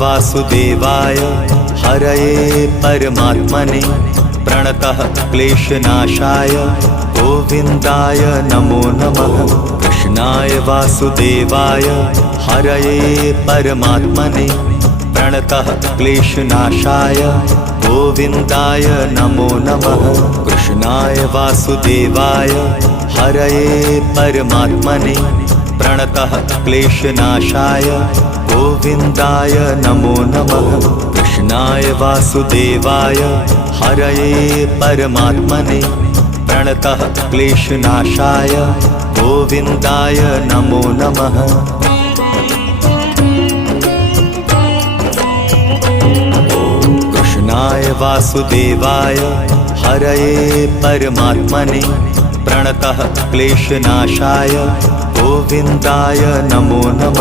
वासुदेवाय हरये परमात्मने प्रणतः क्लेशनाशाय गोविन्दाय नमो नमः। कृष्णाय वासुदेवाय हरये परमात्मने प्रणतः क्लेशनाशाय गोविन्दाय नमो नमः। कृष्णाय वासुदेवाय हरये परमात्मने प्रणतः क्लेशनाशाय गोविन्दाय नमो नमः। कृष्णाय वासुदेवाय हरये परमात्मने प्रणतः क्लेशनाशाय गोविन्दाय नमो नमः। कृष्णाय वासुदेवाय हरये परमात्मने प्रणतः क्लेशनाशाय गोविन्दाय नमो नमः।